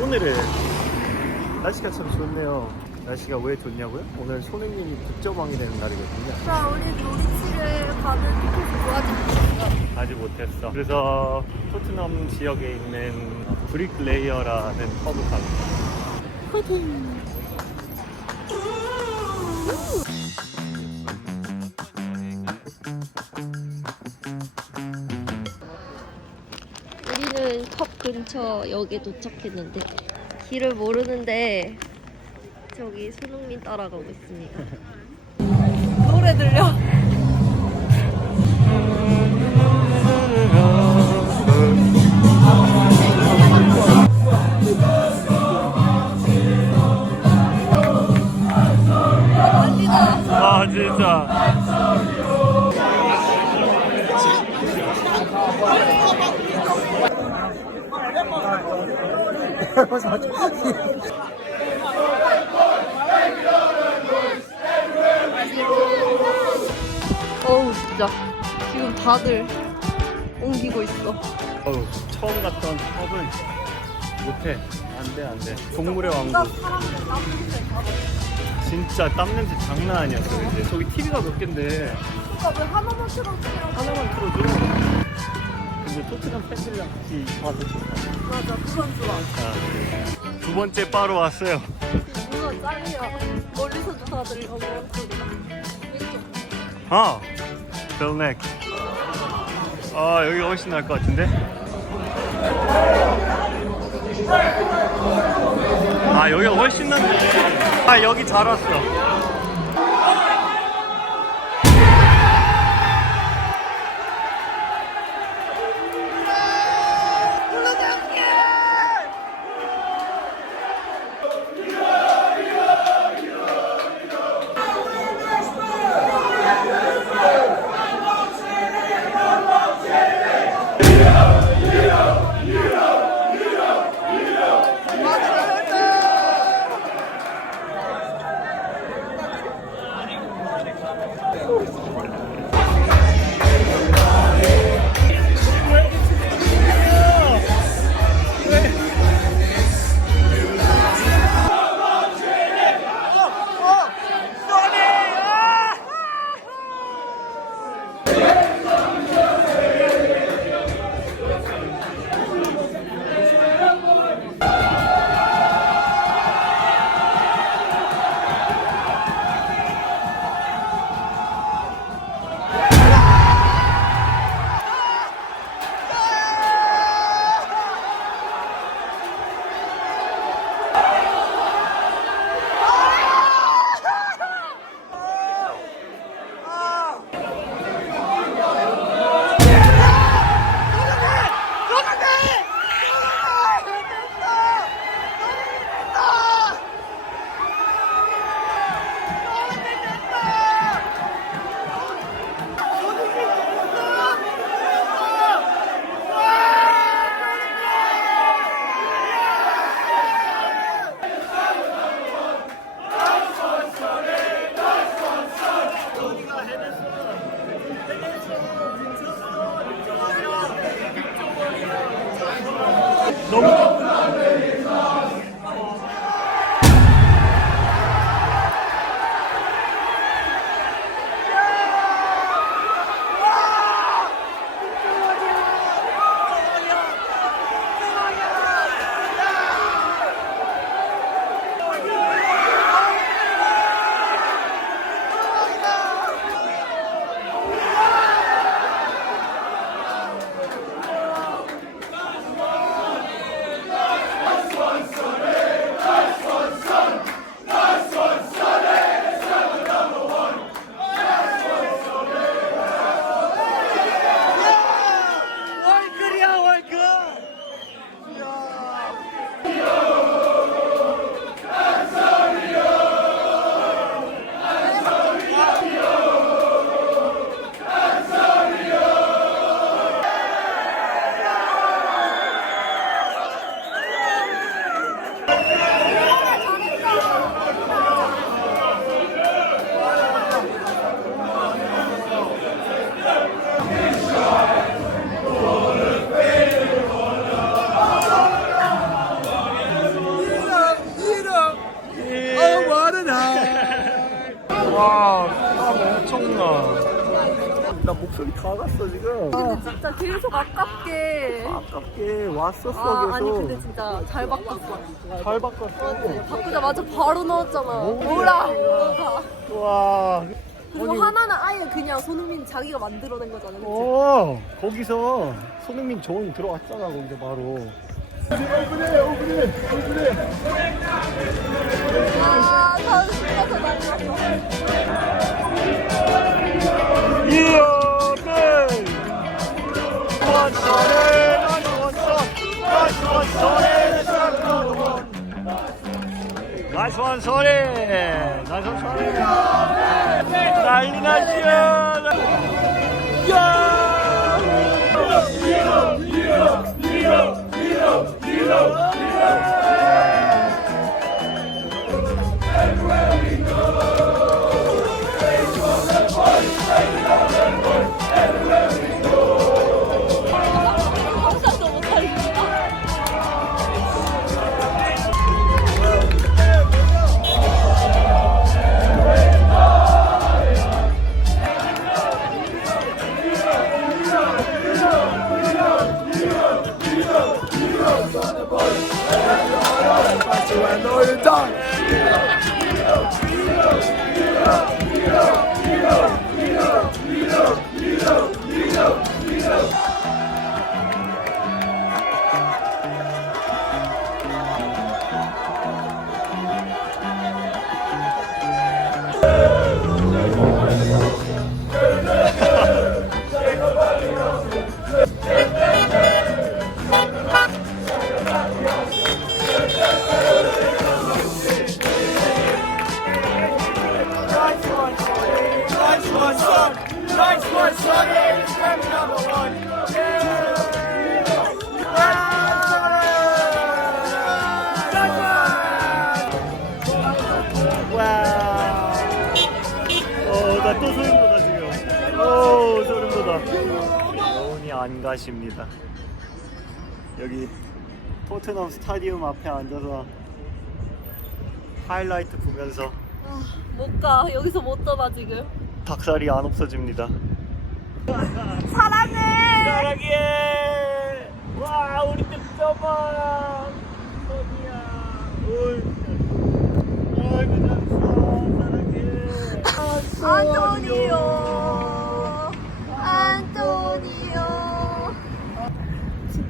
오늘은 날씨가 참 좋네요. 날씨가 왜 좋냐고요? 오늘 손흥민이 득점왕이 되는 날이거든요. 자, 우리 노리치를 가는 티켓을 못했어. 아직 못했어. 그래서 토트넘 지역에 있는 브릭레이어라는 퍼브 갑니다. 화이팅! 근처 역에 도착했는데 길을 모르는데 저기 손흥민 따라가고 있습니다. 노래 들려. 아 진짜. 어우 진짜 지금 다들 옮기고 있어. 어우, 처음 갔던 펍은 못해. 안돼 안돼. 동물의 왕국. 진짜 땀 냄새 장난 아니었어. 이제 저기 TV가 몇 갠데 그러니까 왜 하나만 틀어주세요? 하나만 틀어줘. 토트넘 팬들이랑 같이 좋다. 맞아 그건 좋아. 자, 두 번째 바로 왔어요. 문어 짱이야. 멀리서도 다들. 왼쪽. 아, 벨넥. 아 여기 훨씬 나을 것 같은데? 아 여기가 훨씬 낫네. 아 여기 잘 왔어. Don't 목소리 다 갔어 지금. 근데 진짜 계속 아깝게. 아깝게 왔었어 아, 아니 계속. 근데 진짜 잘 바꿨어. 잘 바꿨어. 바꾸자마자 바로 넣었잖아. 뭐가. 와. 그리고 아니, 하나는 아예 그냥 손흥민 자기가 만들어낸 거잖아. 그치? 어 거기서 손흥민 조언 들어왔잖아 거기서 바로. 오그래 오그래 오그래. 아, 다 신나서 난리났 나이스 원선에 나이스 원선에 난리 났죠 야 원선 나이스 원선에 number one 또 소름 돋아 지금. 오, 소름 돋아. 여운이 안 가십니다. 여기 토트넘 스타디움 앞에 앉아서 하이라이트 보면서 아, 못 가. 여기서 못 떠나 지금. 닭살이 안 없어집니다. 사랑해. 사랑해. 와, 우리 득점왕 소니야. 어이, 아이고 잘했어. 사랑해. 안토니오. 안토니오.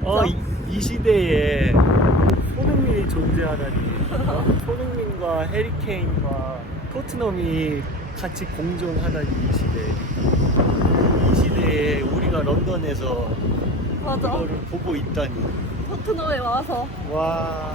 어, 이, 이 시대에 손흥민이 존재하다니. 어? 손흥민과 해리케인과 토트넘이 같이 공존하다니 이 시대. 이 시대에 우리가 런던에서 맞아. 이거를 보고 있다니. 토트넘에 와서 와.